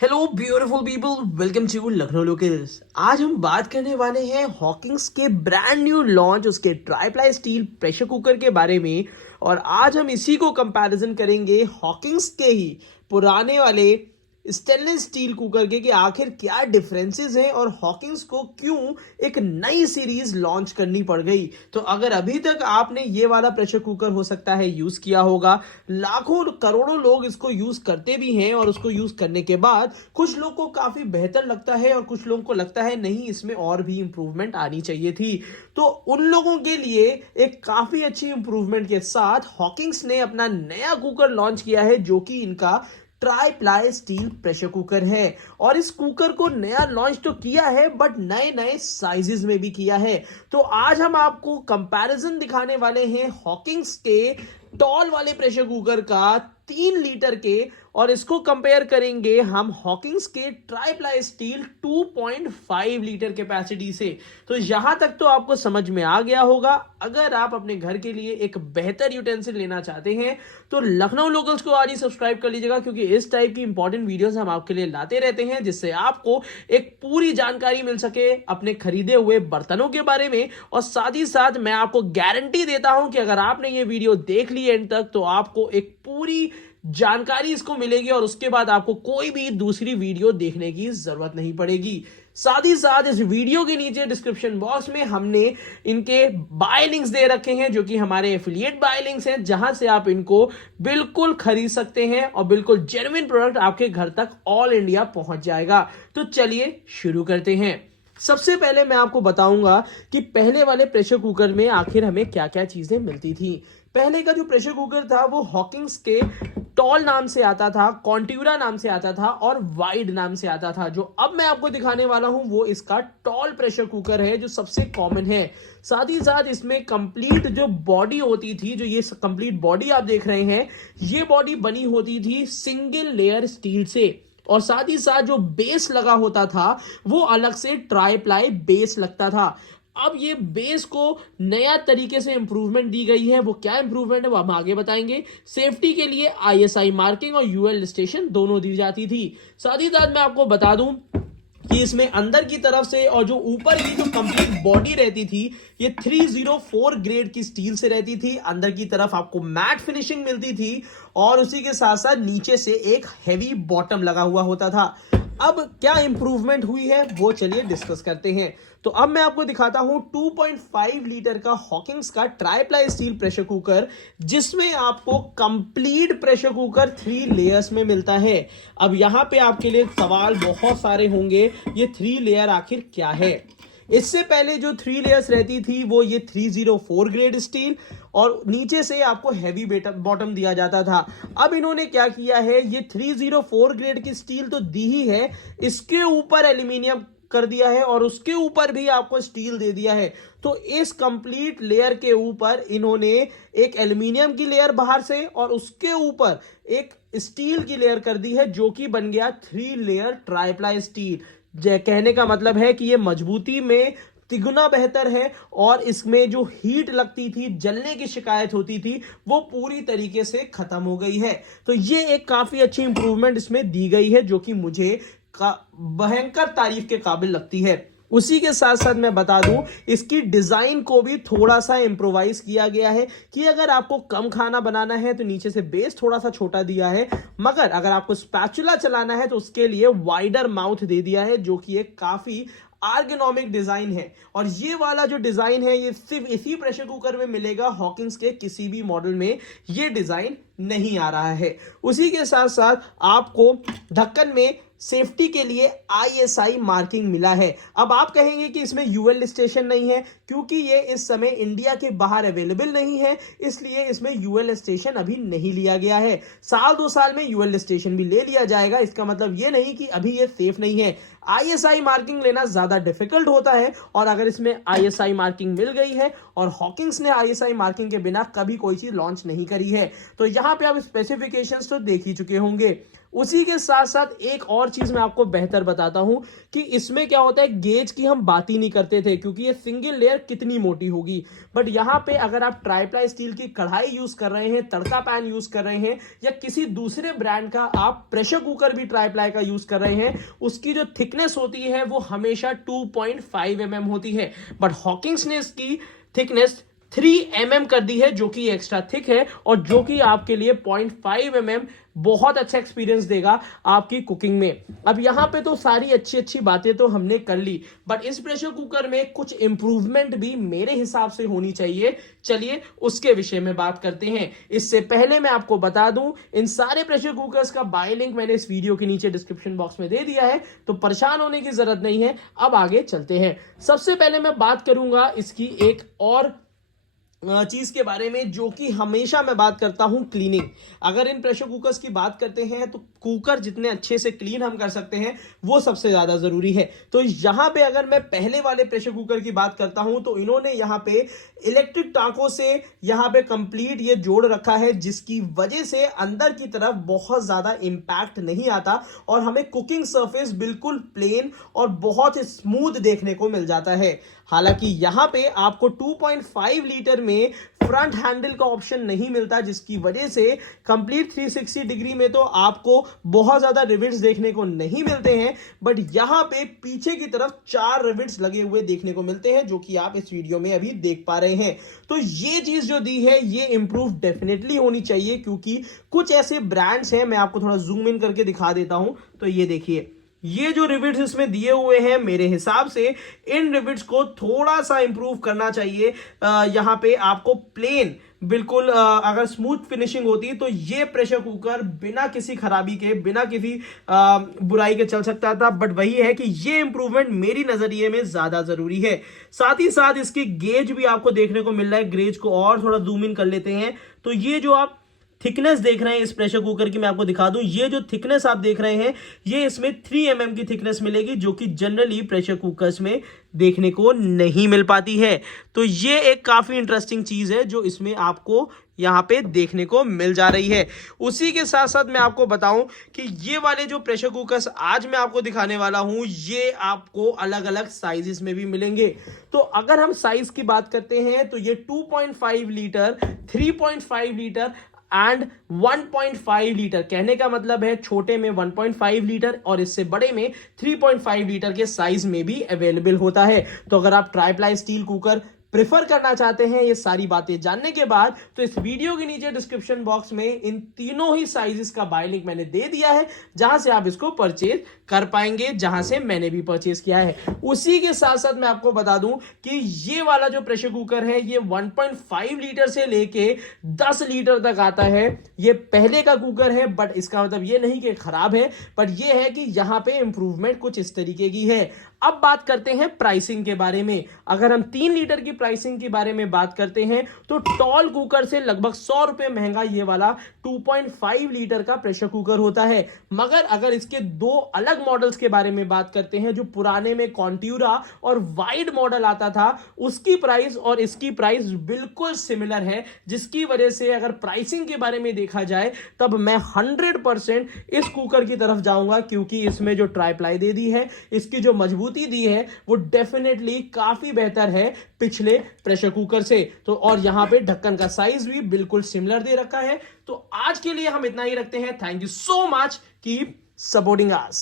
Hello beautiful people, welcome to Lucknow locals. आज हम बात करने वाले हैं हॉकिंस के ब्रांड न्यू लॉन्च उसके ट्राइप्लाई स्टील प्रेशर कुकर के बारे में। और आज हम इसी को कंपैरिजन करेंगे हॉकिंस के ही पुराने वाले स्टेनलेस स्टील कुकर के कि आखिर क्या डिफरेंसेस हैं और हॉकिंस को क्यों एक नई सीरीज लॉन्च करनी पड़ गई। तो अगर अभी तक आपने ये वाला प्रेशर कुकर हो सकता है यूज किया होगा, लाखों करोड़ों लोग इसको यूज करते भी हैं और उसको यूज करने के बाद कुछ लोग को काफी बेहतर लगता है और कुछ लोगों को लगता है नहीं, इसमें और भी इंप्रूवमेंट आनी चाहिए थी। तो उन लोगों के लिए एक काफी अच्छी इंप्रूवमेंट के साथ हॉकिंस ने अपना नया कुकर लॉन्च किया है जो कि इनका try ply steel pressure cooker है। और इस कुकर को नया लॉन्च तो किया है बट नए नए साइजेस में भी किया है। तो आज हम आपको कंपैरिजन दिखाने वाले हैं हॉकिंस के टॉल वाले प्रेशर कुकर का 3 लीटर के, और इसको कंपेयर करेंगे हम हॉकिंस के try ply steel 2.5 litre capacity से। तो यहां तक तो आपको समझ में आ गया होगा। अगर आप अपने घर के लिए एक बेहतर यूटेंसिल लेना चाहते हैं तो लखनऊ लोकल्स को आज ही सब्सक्राइब कर लीजिएगा, क्योंकि इस टाइप की इंपॉर्टेंट वीडियोस हम आपके लिए लाते रहते हैं जिससे आपको एक पूरी जानकारी मिल सके अपने खरीदे हुए बर्तनों के बारे में। और साथ ही साथ मैं आपको गारंटी देता हूं कि अगर आपने ये वीडियो देख ली एंड तक तो आपको एक पूरी जानकारी इसको मिलेगी और उसके बाद आपको कोई भी दूसरी वीडियो देखने की जरूरत नहीं पड़ेगी। साथ ही साथ इस वीडियो के नीचे डिस्क्रिप्शन बॉक्स में हमने इनके बाय लिंक्स दे रखे हैं जो कि हमारे एफिलिएट बाय लिंक्स हैं, जहां से आप इनको बिल्कुल खरीद सकते हैं और बिल्कुल जेन्युइन प्रोडक्ट आपके घर तक ऑल इंडिया पहुंच जाएगा। तो चलिए शुरू करते हैं। सबसे पहले मैं आपको बताऊंगा कि पहले वाले प्रेशर कुकर में आखिर हमें क्या क्या चीजें मिलती थी। पहले का जो प्रेशर कुकर था वो हॉकिंस के टॉल नाम से आता था, कॉन्ट्यूरा नाम से आता था और वाइड नाम से आता था। जो अब मैं आपको दिखाने वाला हूं वो इसका टॉल प्रेशर कुकर है जो सबसे कॉमन है। साथ ही साथ इसमें कंप्लीट जो बॉडी होती थी, जो ये कंप्लीट बॉडी आप देख रहे हैं, ये बॉडी बनी होती थी सिंगल लेयर स्टील से। और साथ ही साथ जो बेस लगा होता था वो अलग से ट्राई प्लाई बेस लगता था। अब ये बेस को नया तरीके से इंप्रूवमेंट दी गई है। वो क्या इंप्रूवमेंट है वो हम आगे बताएंगे। सेफ्टी के लिए आईएसआई मार्किंग और यूएल स्टेशन दोनों दी जाती थी। साथ ही साथ मैं आपको बता दूं कि इसमें अंदर की तरफ से और जो ऊपर की जो कंप्लीट बॉडी रहती थी ये 304 ग्रेड की स्टील से रहती थी। अंदर की तरफ आपको मैट फिनिशिंग मिलती थी और उसी के साथ साथ नीचे से एक हैवी बॉटम लगा हुआ होता था। अब क्या इंप्रूवमेंट हुई है वो चलिए डिस्कस करते हैं। तो अब मैं आपको दिखाता हूं 2.5 लीटर का हॉकिंस का ट्राइप्लाई स्टील प्रेशर कुकर, जिसमें आपको कंप्लीट प्रेशर कुकर 3 लेयर्स में मिलता है। अब यहां पे आपके लिए सवाल बहुत सारे होंगे, ये 3 लेयर आखिर क्या है। इससे पहले जो 3 लेयर्स रहती थी वो ये 304 ग्रेड स्टील और नीचे से आपको हैवी बॉटम दिया जाता था। अब इन्होंने क्या किया है, ये 304 ग्रेड की स्टील तो दी ही है, इसके ऊपर एल्यूमिनियम कर दिया है और उसके ऊपर भी आपको स्टील दे दिया है। तो इस कंप्लीट लेयर के ऊपर इन्होंने एक एल्यूमिनियम की लेयर बाहर से और उसके ऊपर एक स्टील की लेयर कर दी है, जो कि बन गया 3 लेयर ट्राइप्लाई स्टील। कहने का मतलब है कि ये मजबूती में तिगुना बेहतर है और इसमें जो हीट लगती थी, जलने की शिकायत होती थी, वो पूरी तरीके से खत्म हो गई है। तो ये एक काफी अच्छी इंप्रूवमेंट इसमें दी गई है जो कि मुझे भयंकर तारीफ के काबिल लगती है। उसी के साथ साथ मैं बता दूं इसकी डिजाइन को भी थोड़ा सा इंप्रोवाइज किया गया है कि अगर आपको कम खाना बनाना है तो नीचे से बेस थोड़ा सा छोटा दिया है, मगर अगर आपको स्पैचुला चलाना है तो उसके लिए वाइडर माउथ दे दिया है, जो कि एक काफी आर्गेनोमिक डिजाइन है। और ये वाला जो डिजाइन है ये सिर्फ इसी प्रेशर कुकर में मिलेगा, हॉकिंस के किसी भी मॉडल में ये डिजाइन नहीं आ रहा है। उसी के साथ साथ आपको ढक्कन में सेफ्टी के लिए आईएसआई मार्किंग मिला है। अब आप कहेंगे कि इसमें यूएल स्टेशन नहीं है, क्योंकि ये इस समय इंडिया के बाहर अवेलेबल नहीं है, इसलिए इसमें यूएल स्टेशन अभी नहीं लिया गया है। साल 2 साल में यूएल स्टेशन भी ले लिया जाएगा। इसका मतलब ये नहीं कि अभी ये सेफ नहीं है। आईएसआई मार्किंग लेना ज्यादा डिफिकल्ट होता है और अगर इसमें आईएसआई मार्किंग मिल गई है, और हॉकिंस ने आईएसआई मार्किंग के बिना कभी कोई चीज लॉन्च नहीं करी है, तो यहां पे आप स्पेसिफिकेशंस तो देख ही चुके होंगे। उसी के साथ साथ एक और चीज मैं आपको बेहतर बताता हूं कि इसमें क्या होता है, गेज की हम बात ही नहीं करते थे क्योंकि ये सिंगल लेयर कितनी मोटी होगी, बट यहां पे अगर आप ट्राइप्लाई स्टील की कढ़ाई यूज कर रहे हैं, तड़का पैन यूज कर रहे हैं, या किसी दूसरे ब्रांड का आप प्रेशर कुकर भी ट्राइप्लाई का यूज कर रहे हैं, उसकी जो थिकनेस होती है वो हमेशा 2.5 mm होती है, बट हॉकिंग्स ने इसकी थिकनेस 3 mm कर दी है, जो कि एक्स्ट्रा थिक है और जो कि आपके लिए 0.5 mm बहुत अच्छा एक्सपीरियंस देगा आपकी कुकिंग में। अब यहां पे तो सारी अच्छी अच्छी बातें तो हमने कर ली, बट इस प्रेशर कुकर में कुछ इंप्रूवमेंट भी मेरे हिसाब से होनी चाहिए। चलिए उसके विषय में बात करते हैं। इससे पहले मैं आपको बता दूं, इन सारे प्रेशर कुकर्स का बाय लिंक मैंने इस वीडियो के नीचे डिस्क्रिप्शन बॉक्स में दे दिया है, तो परेशान होने की जरूरत नहीं है। अब आगे चलते हैं। सबसे पहले मैं बात करूंगा इसकी एक और चीज के बारे में, जो कि हमेशा मैं बात करता हूं, क्लीनिंग। अगर इन प्रेशर कुकर्स की बात करते हैं तो कुकर जितने अच्छे से क्लीन हम कर सकते हैं वो सबसे ज्यादा जरूरी है। तो यहां पे अगर मैं पहले वाले प्रेशर कुकर की बात करता हूं तो इन्होंने यहां पे इलेक्ट्रिक टांकों से यहां पे कंप्लीट ये जोड़ रखा है, जिसकी वजह से अंदर की तरफ बहुत ज्यादा इंपैक्ट नहीं आता और हमें कुकिंग सरफेस बिल्कुल प्लेन और बहुत स्मूथ देखने को मिल जाता है। हालांकि यहां पे आपको 2.5 लीटर में फ्रंट हैंडल का ऑप्शन नहीं मिलता, जिसकी वजह से कंप्लीट 360 डिग्री में तो आपको बहुत ज्यादा रिविट्स देखने को नहीं मिलते हैं, बट यहां पे पीछे की तरफ 4 रिविट्स लगे हुए देखने को मिलते हैं, जो कि आप इस वीडियो में अभी देख पा रहे हैं। तो ये चीज जो दी है ये इंप्रूव डेफिनेटली होनी चाहिए, क्योंकि कुछ ऐसे ब्रांड्स हैं, मैं आपको थोड़ा जूम इन करके दिखा देता हूं। तो ये देखिए, ये जो रिविट्स इसमें दिए हुए हैं, मेरे हिसाब से इन रिविट्स को थोड़ा सा इंप्रूव करना चाहिए। यहां पे आपको प्लेन बिल्कुल अगर स्मूथ फिनिशिंग होती तो ये प्रेशर कुकर बिना किसी खराबी के, बिना किसी बुराई के चल सकता था, बट वही है कि ये इंप्रूवमेंट मेरी नजरिए में ज्यादा जरूरी है। साथ ही साथ इसकी गेज भी आपको देखने को मिल रहा है। गेज को और थोड़ा जूम इन कर लेते हैं, तो ये जो आप थिकनेस देख रहे हैं इस प्रेशर कुकर की, मैं आपको दिखा दूं, ये जो थिकनेस आप देख रहे हैं ये इसमें 3 mm की थिकनेस मिलेगी, जो कि जनरली प्रेशर कुकर्स में देखने को नहीं मिल पाती है। तो ये एक काफी इंटरेस्टिंग चीज है जो इसमें आपको यहां पे देखने को मिल जा रही है। उसी के साथ साथ मैं आपको बताऊं कि ये वाले जो प्रेशर कुकर्स आज मैं आपको दिखाने वाला हूं, ये आपको अलग अलग साइजेस में भी मिलेंगे। तो अगर हम साइज की बात करते हैं तो ये 2.5 लीटर, 3.5 लीटर एंड 1.5 लीटर, कहने का मतलब है छोटे में 1.5 लीटर और इससे बड़े में 3.5 लीटर के साइज में भी अवेलेबल होता है। तो अगर आप ट्राइप्लाई स्टील कुकर प्रेफर करना चाहते हैं ये सारी बातें जानने के बाद, तो इस वीडियो के नीचे डिस्क्रिप्शन बॉक्स में इन तीनों ही साइजेस का बाय लिंक मैंने दे दिया है, जहां से आप इसको परचेज कर पाएंगे, जहां से मैंने भी परचेज किया है। उसी के साथ साथ मैं आपको बता दूं कि ये वाला जो प्रेशर कुकर है ये 1.5 लीटर से लेके 10 लीटर तक आता है। ये पहले का कुकर है, बट इसका मतलब ये नहीं कि खराब है, बट ये है कि यहां पे इंप्रूवमेंट कुछ इस तरीके की है। अब बात करते हैं प्राइसिंग के बारे में। अगर हम 3 लीटर की प्राइसिंग के बारे में बात करते हैं तो टॉल कुकर से लगभग 100 रुपए महंगा ये वाला 2.5 लीटर का प्रेशर कुकर होता है। मगर अगर इसके दो अलग मॉडल्स के बारे में बात करते हैं, जो पुराने में कॉन्ट्यूरा और वाइड मॉडल आता था, उसकी प्राइस और इसकी प्राइस बिल्कुल सिमिलर है, जिसकी वजह से अगर प्राइसिंग के बारे में देखा जाए तब मैं 100% इस कुकर की तरफ जाऊंगा, क्योंकि इसमें जो ट्राइप्लाई दे दी है, इसकी जो मजबूती दी है, वो डेफिनेटली काफी बेहतर है पिछले प्रेशर कुकर से। तो और यहां पे ढक्कन का साइज भी बिल्कुल सिमिलर दे रखा है। तो आज के लिए हम इतना ही रखते हैं। Thank you so much, keep supporting us.